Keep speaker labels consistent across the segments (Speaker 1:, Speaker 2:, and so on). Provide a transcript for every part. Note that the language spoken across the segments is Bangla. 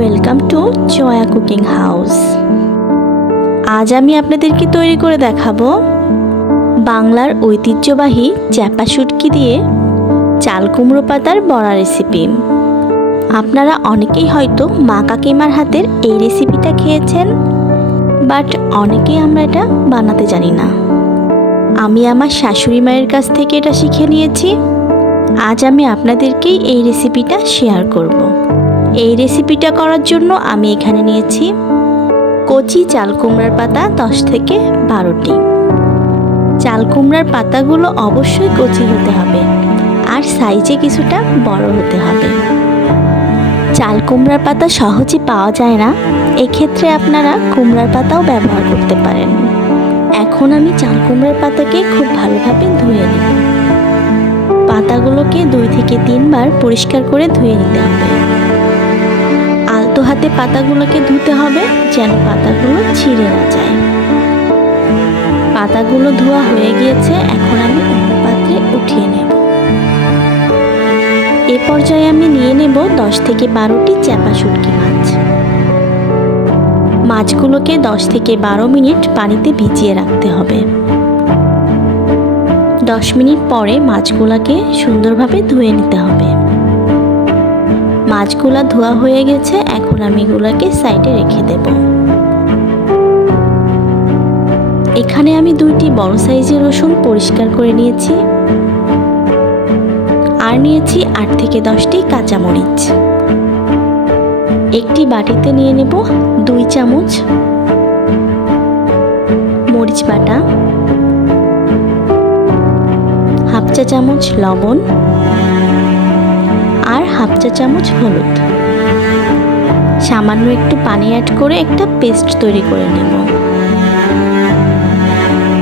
Speaker 1: Welcome to Jaya cooking house আজ আমি আপনাদেরকে তৈরি করে দেখাবো বাংলার ঐতিহ্যবাহী চ্যাপা শুটকি দিয়ে চাল কুমড়ো পাতার বড়া রেসিপি আপনারা অনেকেই হয়তো মা কাকিমার হাতের এই রেসিপিটা খেয়েছেন, বাট অনেকেই আমরা এটা বানাতে জানি না। আমি আমার শাশুড়ি মায়ের কাছ থেকে এটা শিখে নিয়েছি। আজ আমি আপনাদেরকেই এই রেসিপিটা শেয়ার করব। এই রেসিপিটা করার জন্য আমি এখানে নিয়েছি কচি চাল কুমড়ার পাতা দশ থেকে বারোটি। চাল কুমড়ার পাতাগুলো অবশ্যই কচি হতে হবে আর সাইজে কিছুটা বড় হতে হবে। চাল কুমড়ার পাতা সহজে পাওয়া যায় না, এক্ষেত্রে আপনারা কুমড়ার পাতাও ব্যবহার করতে পারেন। এখন আমি চাল কুমড়ার পাতাকে খুব ভালোভাবে ধুয়ে নেব। পাতাগুলোকে দুই থেকে তিনবার পরিষ্কার করে ধুয়ে নিতে হবে। হাতে পাতাগুলোকে ধুতে হবে যেন পাতাগুলো ছিঁড়ে না যায়। পাতাগুলো ধোয়া হয়ে গিয়েছে, এখন আমি অন্য পাত্রে উঠিয়ে নেব। এ পর্যায়ে আমি নিয়ে নেব দশ থেকে বারোটি চ্যাপা শুটকি মাছ। মাছগুলোকে দশ থেকে বারো মিনিট পানিতে ভিজিয়ে রাখতে হবে। দশ মিনিট পরে মাছগুলোকে সুন্দরভাবে ধুয়ে নিতে হবে। মাছগুলা ধোয়া হয়ে গেছে, এখন আমি এগুলাকে সাইডে রেখে দেব। এখানে আমি দুইটি বড় সাইজের রসুন পরিষ্কার করে নিয়েছি আর নিয়েছি আট থেকে দশটি কাঁচামরিচ। একটি বাটিতে নিয়ে নেব দুই চামচ মরিচ বাটা, হাফ চা চামচ লবণ হাফ চা চামচ হলুদ। সামান্য একটু পানি অ্যাড করে একটা পেস্ট তৈরি করে নেব।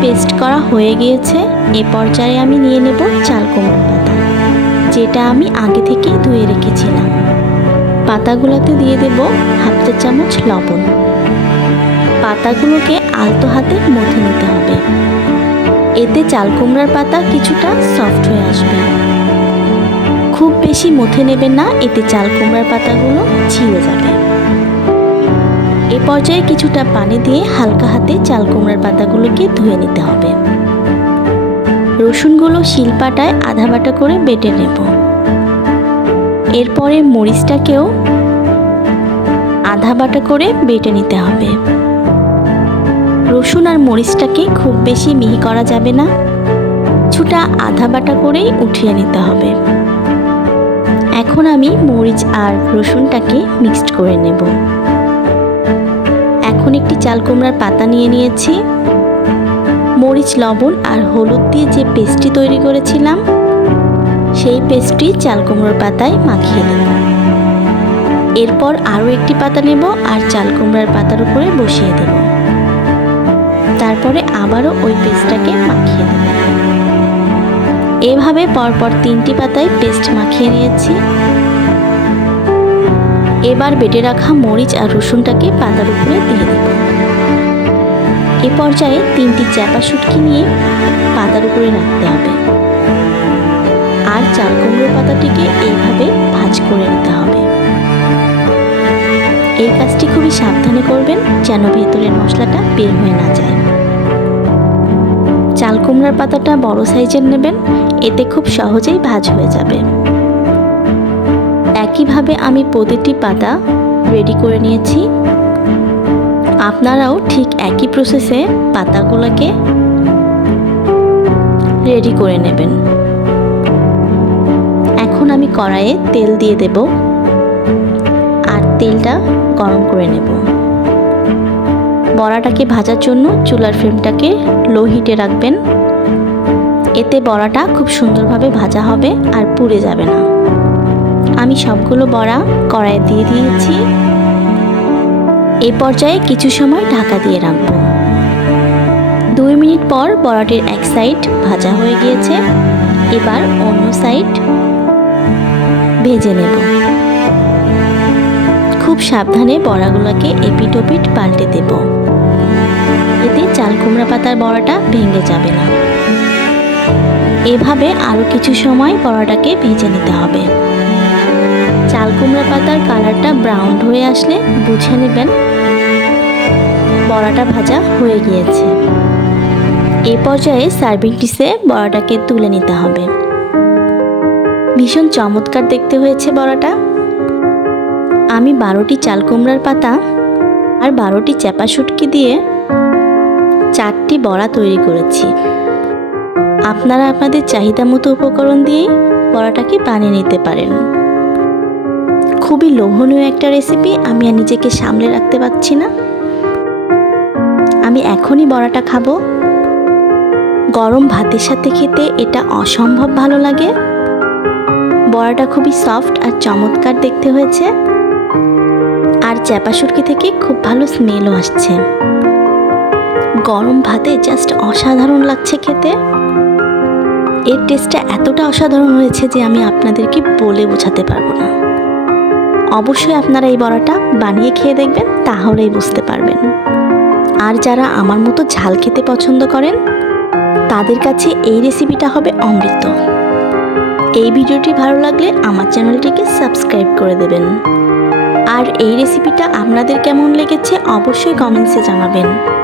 Speaker 1: পেস্ট করা হয়ে গিয়েছে, এ পর্যায়ে আমি নিয়ে নেব চাল কুমড়ো পাতা, যেটা আমি আগে থেকেই ধুয়ে রেখেছিলাম। পাতাগুলোতে দিয়ে দেব হাফ চা চামচ লবণ। পাতাগুলোকে আলতো হাতে মথে নিতে হবে। এতে চাল কুমড়ার পাতা কিছুটা সফট হয়ে আসবে। বেশি মথে নেবেন না, এতে চাল কুমড়ার পাতাগুলো ছিঁড়ে যাবে। এ পর্যায়ে কিছুটা পানি দিয়ে হালকা হাতে চাল কুমড়ার পাতাগুলোকে ধুয়ে নিতে হবে। রসুনগুলো শিলপাটায় আধা বাটা করে বেটে নেব। এরপরে মরিচটাকেও আধা বাটা করে বেটে নিতে হবে। রসুন আর মরিচটাকে খুব বেশি মিহি করা যাবে না। কিছুটা আধা বাটা করেই উঠিয়ে নিতে হবে। এখন আমি মরিচ আর রসুনটাকে মিক্সড করে নেব। এখন একটি চাল কুমড়ার পাতা নিয়ে নিয়েছি। মরিচ, লবণ আর হলুদ দিয়ে যে পেস্টটি তৈরি করেছিলাম, সেই পেস্টটি চাল কুমড়োর পাতায় মাখিয়ে দেব এরপর আরও একটি পাতা নেব আর চাল কুমড়ার পাতার উপরে বসিয়ে দেব। তারপরে আবারও ওই পেস্টটাকে মাখিয়ে দেব এভাবে পরপর তিনটি পাতায় পেস্ট মাখিয়ে নিয়েছি। এবার বেটে রাখা মরিচ আর রসুনটাকে পাতার উপরে দিয়ে দেব। এ পর্যায়ে তিনটি চ্যাপা শুটকি নিয়ে পাতার উপরে রাখতে হবে। আর চাল কুমড়ো পাতাটিকে এইভাবে ভাজ করে নিতে হবে। এই কাজটি খুবই সাবধানে করবেন যেন ভেতরের মশলাটা বের হয়ে না যায়। চাল কুমড়ার পাতাটা বড় সাইজের নেবেন, এতে খুব সহজেই ভাজ হয়ে যাবে। একইভাবে আমি প্রতিটি পাতা রেডি করে নিয়েছি। আপনারাও ঠিক একই প্রসেসে পাতাগুলোকে রেডি করে নেবেন। এখন আমি কড়াইয়ে তেল দিয়ে দেব আর তেলটা গরম করে নেব। বড়াটাকে ভাজার জন্য চুলার ফ্লেমটাকে লো হিটে রাখবেন। এতে বড়াটা খুব সুন্দরভাবে ভাজা হবে আর পুড়ে যাবে না। আমি সবগুলো বড়া কড়াইয়ে দিয়ে দিয়েছি। এ পর্যায়ে কিছু সময় ঢাকা দিয়ে রাখব। দুই মিনিট পর বড়াটির এক সাইড ভাজা হয়ে গিয়েছে। এবার অন্য সাইড ভেজে নেব। খুব সাবধানে বড়াগুলোকে এপিট ওপিট পাল্টে দেব। এতে চাল কুমড়া পাতার বড়াটা ভেঙে যাবে না। এভাবে আরও কিছু সময় বড়াটাকে ভেজে নিতে হবে। চাল কুমড়া পাতার কালারটা ব্রাউন হয়ে আসলে বুঝে নেবেন। বড়াটা ভাজা হয়ে গিয়েছে। এই পর্যায়ে সার্ভিং ডিসে বড়াটাকে তুলে নিতে হবে। ভীষণ চমৎকার দেখতে হয়েছে বড়াটা। আমি বারোটি চাল কুমড়ার পাতা আর বারোটি চ্যাপা শুটকি দিয়ে চারটি বড়া তৈরি করেছি। আপনারা আপনাদের চাহিদা মতো উপকরণ দিয়ে বড়াটাকে বানিয়ে নিতে পারেন। খুবই লোভনীয় একটা রেসিপি আমি আর নিজেকে সামলে রাখতে পারছি না। আমি এখনই বড়াটা খাব। গরম ভাতের সাথে খেতে এটা অসম্ভব ভালো লাগে। বড়াটা খুবই সফট আর চমৎকার দেখতে হয়েছে। আর চ্যাপা সুটকি থেকে খুব ভালো স্মেলও আসছে। গরম ভাতে জাস্ট অসাধারণ লাগছে খেতে। এর টেস্টটা এতটা অসাধারণ হয়েছে যে আমি আপনাদেরকে বলে বোঝাতে পারব না। অবশ্যই আপনারা এই বড়াটা বানিয়ে খেয়ে দেখবেন, তাহলেই বুঝতে পারবেন। আর যারা আমার মতো ঝাল খেতে পছন্দ করেন, তাদের কাছে এই রেসিপিটা হবে অমৃত। এই ভিডিওটি ভালো লাগলে আমার চ্যানেলটিকে সাবস্ক্রাইব করে দেবেন। আর এই রেসিপিটা আপনাদের কেমন লেগেছে অবশ্যই কমেন্টসে জানাবেন।